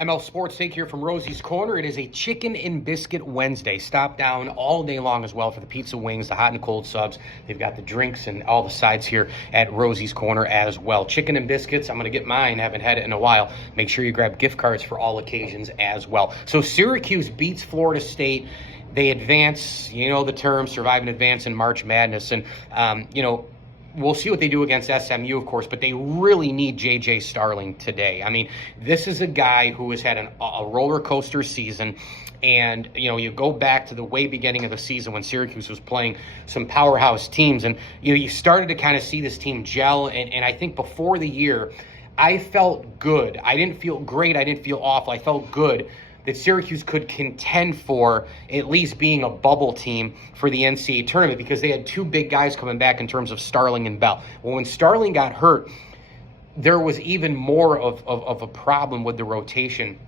ML Sports Take here from Rosie's Corner. It is a Chicken and Biscuit Wednesday. Stop down all day long as well for the pizza wings, the hot and cold subs. They've got the drinks and all the sides here at Rosie's Corner as well. Chicken and biscuits, I'm going to get mine. Haven't had it in a while. Make sure you grab gift cards for all occasions as well. So Syracuse beats Florida State. They advance, you know the term, survive and advance in March Madness. And, we'll see what they do against SMU, of course, but they really need JJ Starling today. I mean, this is a guy who has had a roller coaster season. And, you go back to the way beginning of the season when Syracuse was playing some powerhouse teams. And, you started to kind of see this team gel. And I think before the year, I felt good. I didn't feel great. I didn't feel awful. I felt good that Syracuse could contend for at least being a bubble team for the NCAA tournament because they had two big guys coming back in terms of Starling and Bell. Well, when Starling got hurt, there was even more of a problem with the rotation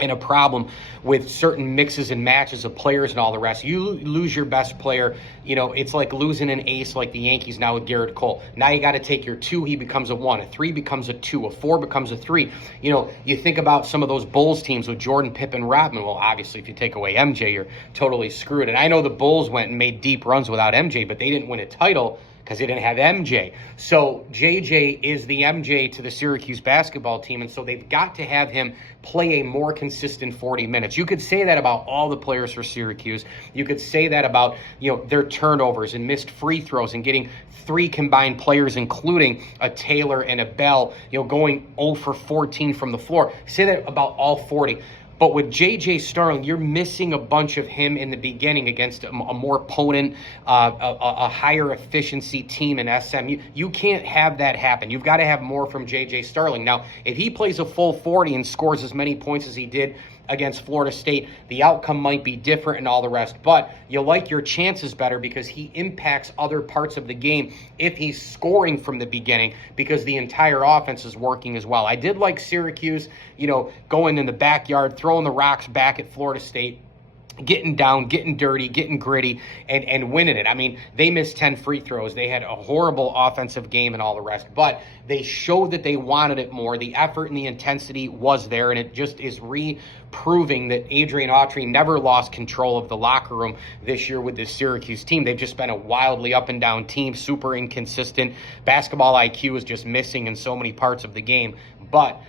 and a problem with certain mixes and matches of players and all the rest. You lose your best player, it's like losing an ace like the Yankees now with Garrett Cole. Now you got to take your 2, he becomes a 1, a 3 becomes a 2, a 4 becomes a 3. You think about some of those Bulls teams with Jordan, Pippen, Rodman. Well, obviously, if you take away MJ, you're totally screwed. And I know the Bulls went and made deep runs without MJ, but they didn't win a title because they didn't have MJ. So JJ is the MJ to the Syracuse basketball team, and so they've got to have him play a more consistent 40 minutes. You could say that about all the players for Syracuse. You could say that about, their turnovers and missed free throws and getting 3 combined players, including a Taylor and a Bell, going 0 for 14 from the floor. Say that about all 40. But with JJ Starling, you're missing a bunch of him in the beginning against a more potent, a higher efficiency team in SMU. You can't have that happen. You've got to have more from JJ Starling. Now, if he plays a full 40 and scores as many points as he did against Florida State, the outcome might be different and all the rest. But you like your chances better because he impacts other parts of the game if he's scoring from the beginning because the entire offense is working as well. I did like Syracuse, going in the backyard, throwing the rocks back at Florida State, getting down, getting dirty, getting gritty, and winning it. I mean, they missed 10 free throws. They had a horrible offensive game and all the rest, but they showed that they wanted it more. The effort and the intensity was there, and it just is proving that Adrian Autry never lost control of the locker room this year with this Syracuse team. They've just been a wildly up and down team, super inconsistent. Basketball IQ is just missing in so many parts of the game, but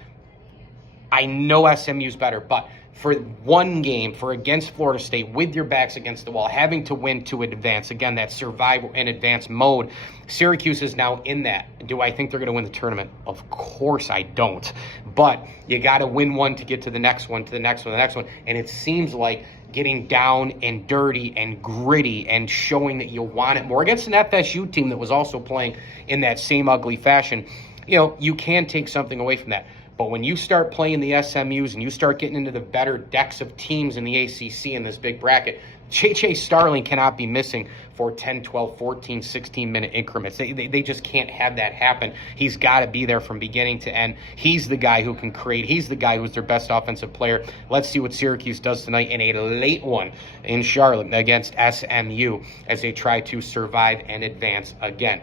I know SMU's better, but for one game, for against Florida State, with your backs against the wall, having to win to advance, again, that survival and advance mode, Syracuse is now in that. Do I think they're going to win the tournament? Of course I don't. But you got to win one to get to the next one, to the next one, the next one. And it seems like getting down and dirty and gritty and showing that you want it more against an FSU team that was also playing in that same ugly fashion, you can take something away from that. But when you start playing the SMUs and you start getting into the better decks of teams in the ACC in this big bracket, JJ Starling cannot be missing for 10, 12, 14, 16-minute increments. They just can't have that happen. He's got to be there from beginning to end. He's the guy who can create. He's the guy who's their best offensive player. Let's see what Syracuse does tonight in a late one in Charlotte against SMU as they try to survive and advance again.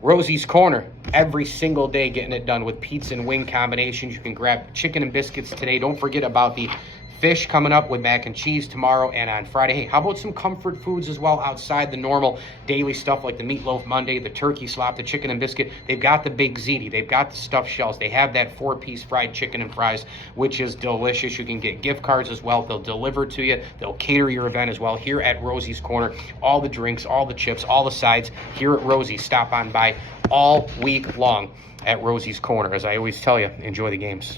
Rosie's Corner, every single day getting it done with pizza and wing combinations. You can grab chicken and biscuits today. Don't forget about the fish coming up with mac and cheese tomorrow and on Friday. Hey, how about some comfort foods as well outside the normal daily stuff like the meatloaf Monday, the turkey slop, the chicken and biscuit? They've got the big ziti. They've got the stuffed shells. They have that 4-piece fried chicken and fries, which is delicious. You can get gift cards as well. They'll deliver to you. They'll cater your event as well here at Rosie's Corner. All the drinks, all the chips, all the sides here at Rosie's. Stop on by all week long at Rosie's Corner. As I always tell you, enjoy the games.